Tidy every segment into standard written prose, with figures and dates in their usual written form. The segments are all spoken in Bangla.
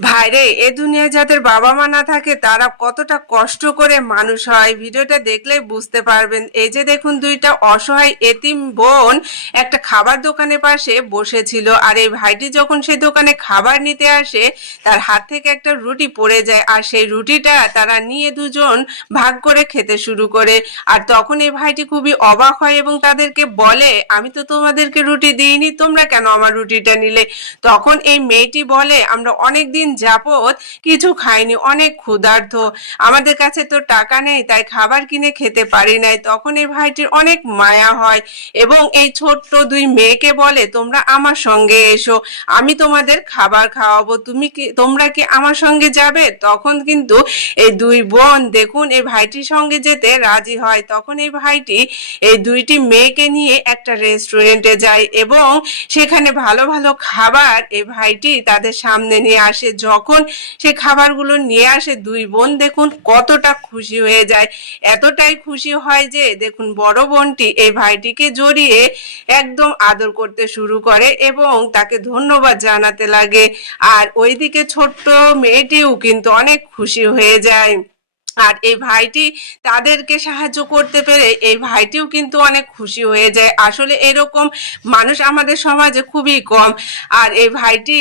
ভাইরে, এ দুনিয়ায় যাদের বাবা মা না থাকে তারা কতটা কষ্ট করে মানুষ হয় ভিডিওটা দেখলেই বুঝতে পারবেন। এই যে দেখুন, দুইটা অসহায় এতিম বোন একটা খাবার দোকানের পাশে বসেছিল, আর এই ভাইটি যখন সেই দোকানে খাবার নিতে আসে তার হাত থেকে একটা রুটি পড়ে যায়, আর সেই রুটিটা তারা নিয়ে দুজন ভাগ করে খেতে শুরু করে। আর তখন এই ভাইটি খুবই অবাক হয় এবং তাদেরকে বলে, আমি তো তোমাদেরকে রুটি দিইনি, তোমরা কেন আমার রুটিটা নিলে? তখন এই মেয়েটি বলে, আমরা অনেক দিন যাবত কিছু খাইনি, অনেক ক্ষুধার্ত, আমাদের কাছে তো টাকা নেই, তাই খাবার কিনে খেতে পারি নাই। তখন এই ভাইটির অনেক মায়া হয় এবং এই ছোট্ট দুই মেয়েকে বলে, তোমরা আমার সঙ্গে এসো, আমি তোমাদের খাবার খাওয়াবো, তোমরা কি আমার সঙ্গে যাবে? তখন কিন্তু এই দুই বোন দেখুন এই ভাইটির সঙ্গে যেতে রাজি হয়। তখন এই ভাইটি এই দুইটি মেয়েকে নিয়ে একটা রেস্টুরেন্টে যায় এবং সেখানে ভালো ভালো খাবার এই ভাইটি তাদের সামনে নিয়ে আসে। যখন সে খাবারগুলো নিয়ে আসে, দুই বোন দেখুন কতটা খুশি হয়ে যায়। এতটাই খুশি হয় যে দেখুন বড় বোনটি এই ভাইটিকে জড়িয়ে একদম আদর করতে শুরু করে এবং তাকে ধন্যবাদ জানাতে লাগে। আর ওইদিকে ছোট্ট মেয়েটিও কিন্তু অনেক খুশি হয়ে যায়। আর এই ভাইটি তাদেরকে সাহায্য করতে পেরে এই ভাইটিও কিন্তু অনেক খুশি হয়ে যায়। আসলে এরকম মানুষ আমাদের সমাজে খুবই কম। আর এই ভাইটি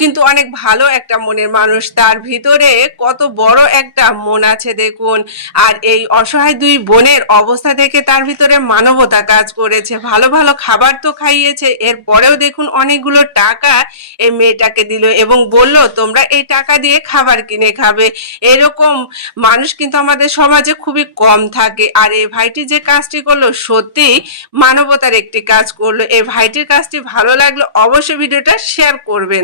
কিন্তু অনেক ভালো একটা মনের মানুষ, তার ভিতরে কত বড় একটা মন আছে দেখুন। আর এই অসহায় দুই বোনের অবস্থা দেখে তার ভিতরে মানবতা কাজ করেছে, ভালো ভালো খাবার তো খাইয়েছে, এরপরেও দেখুন অনেকগুলো টাকা এই মেয়েটাকে দিল এবং বলল, তোমরা এই টাকা দিয়ে খাবার কিনে খাবে। এরকম মানুষ কিন্তু আমাদের সমাজে খুবই কম থাকে। আর এই ভাইটি যে কাজটি করলো সত্যি মানবতার একটি কাজ করলো। এই ভাইটির কাজটি ভালো লাগলো, অবশ্যই ভিডিওটা শেয়ার করবেন।